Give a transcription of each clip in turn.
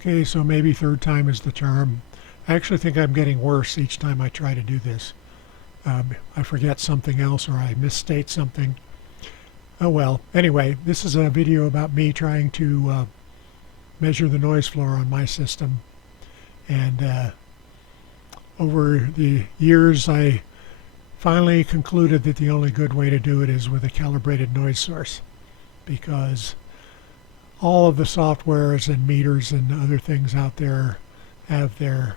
Okay, so maybe third time is the charm. I actually think I'm getting worse each time I try to do this. I forget something else or I misstate something. Oh well. Anyway, this is a video about me trying to measure the noise floor on my system. And over the years, I finally concluded that the only good way to do it is with a calibrated noise source, because all of the softwares and meters and other things out there have their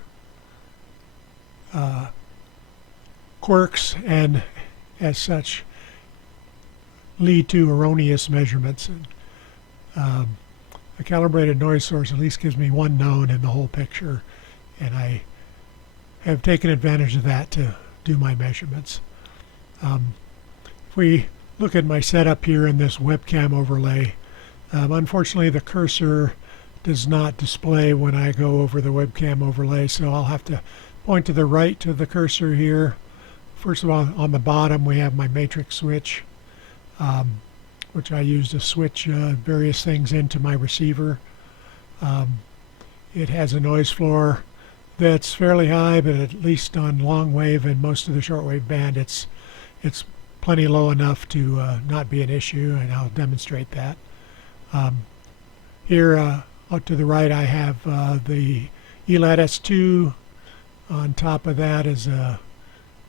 quirks, and as such lead to erroneous measurements. And a calibrated noise source at least gives me one known in the whole picture, and I have taken advantage of that to do my measurements. If we look at my setup here in this webcam overlay, unfortunately the cursor does not display when I go over the webcam overlay, so I'll have to point to the right to the cursor here. First of all, on the bottom we have my matrix switch, which I use to switch various things into my receiver. It has a noise floor that's fairly high, but at least on long wave and most of the shortwave band it's plenty low enough to not be an issue, and I'll demonstrate that. Here out to the right I have the ELAD S2. On top of that is a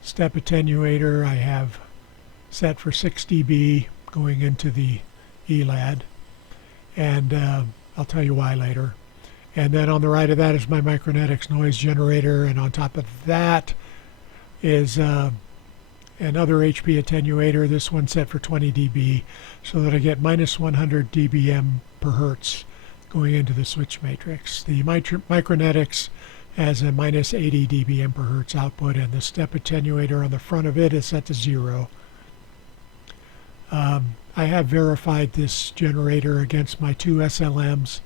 step attenuator I have set for 6 dB going into the ELAD, and I'll tell you why later. And then on the right of that is my Micronetics noise generator, and on top of that is another HP attenuator, this one set for 20 dB, so that I get minus 100 dBm per hertz going into the switch matrix. The Micronetics has a minus 80 dBm per hertz output, and the step attenuator on the front of it is set to 0. I have verified this generator against my 2 SLMs,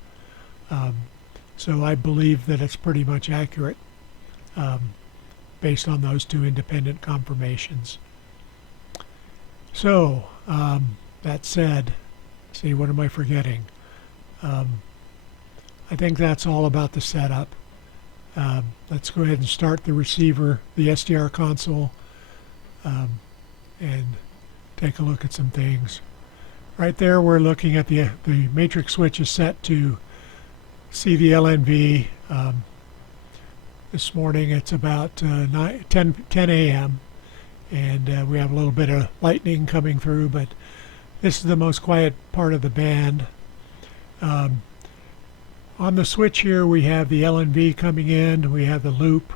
so I believe that it's pretty much accurate based on those 2 independent confirmations. So, that said, see, what am I forgetting? I think that's all about the setup. Let's go ahead and start the receiver, the SDR console, and take a look at some things. Right there we're looking at the matrix switch is set to see the LNV. This morning it's about 10 a.m. and we have a little bit of lightning coming through, but this is the most quiet part of the band. On the switch here we have the LNV coming in, we have the loop.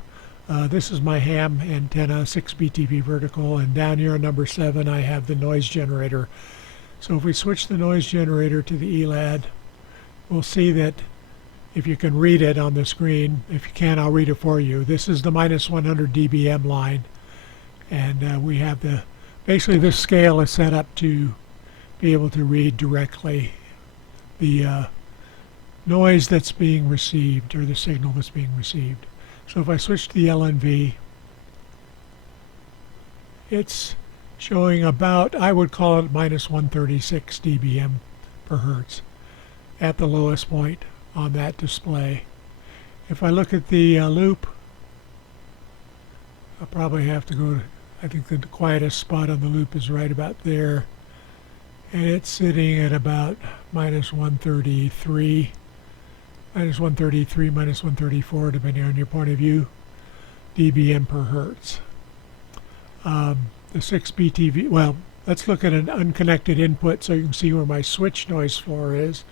This is my ham antenna, 6 BTV vertical, and down here on number 7 I have the noise generator. So if we switch the noise generator to the ELAD, we'll see that, if you can read it on the screen, if you can I'll read it for you. This is the minus 100 dBm line, and we have basically this scale is set up to be able to read directly the noise that's being received, or the signal that's being received. So if I switch to the LNV, it's showing about, I would call it minus 136 dBm per hertz at the lowest point on that display. If I look at the loop, I'll probably have to go to, I think the quietest spot on the loop is right about there, and it's sitting at about minus 133, minus 134, depending on your point of view, dBm per hertz. The 6 BTV, well, let's look at an unconnected input so you can see where my switch noise floor is.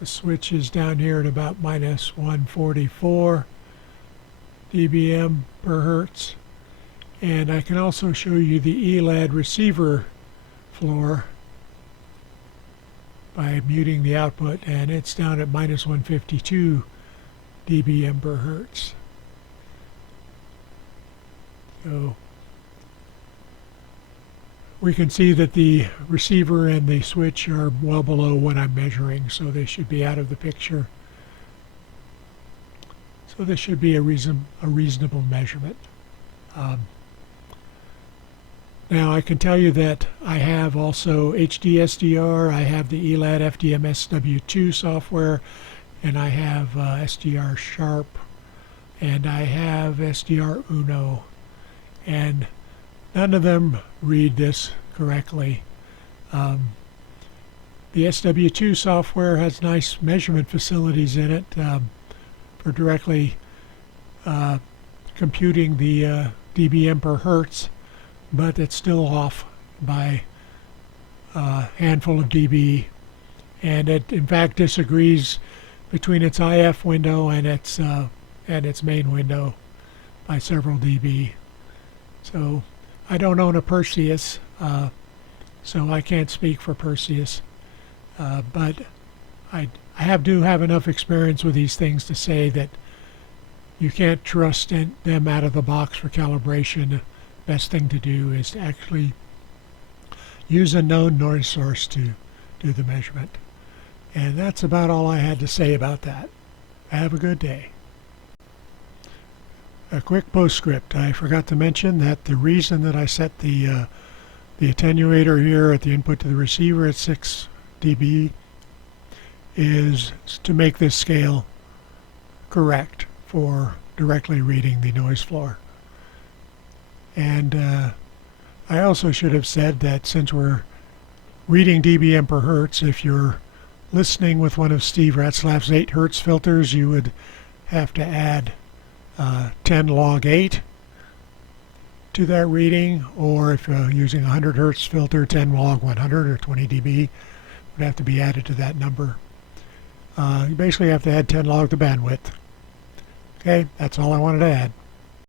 The switch is down here at about minus 144 dBm per hertz. And I can also show you the ELAD receiver floor by muting the output, and it's down at minus 152 dBm per hertz. So we can see that the receiver and the switch are well below what I'm measuring, so they should be out of the picture. So this should be a reasonable measurement. Now I can tell you that I have also HD SDR, I have the ELAD FDM SW2 software, and I have SDR Sharp, and I have SDR Uno, and none of them read this correctly. The SW2 software has nice measurement facilities in it for directly computing the dBm per hertz, but it's still off by a handful of dB, and it in fact disagrees between its IF window and its main window by several dB. So I don't own a Perseus, so I can't speak for Perseus, but I do have enough experience with these things to say that you can't trust them out of the box for calibration. The best thing to do is to actually use a known noise source to do the measurement. And that's about all I had to say about that. Have a good day. A quick postscript. I forgot to mention that the reason that I set the attenuator here at the input to the receiver at 6 dB is to make this scale correct for directly reading the noise floor. And I also should have said that since we're reading dBm per hertz, if you're listening with one of Steve Ratzlaff's 8 hertz filters, you would have to add 10 log 8 to that reading, or if you're using a 100 hertz filter, 10 log 100 or 20 dB would have to be added to that number. You basically have to add 10 log the bandwidth. Okay, that's all I wanted to add.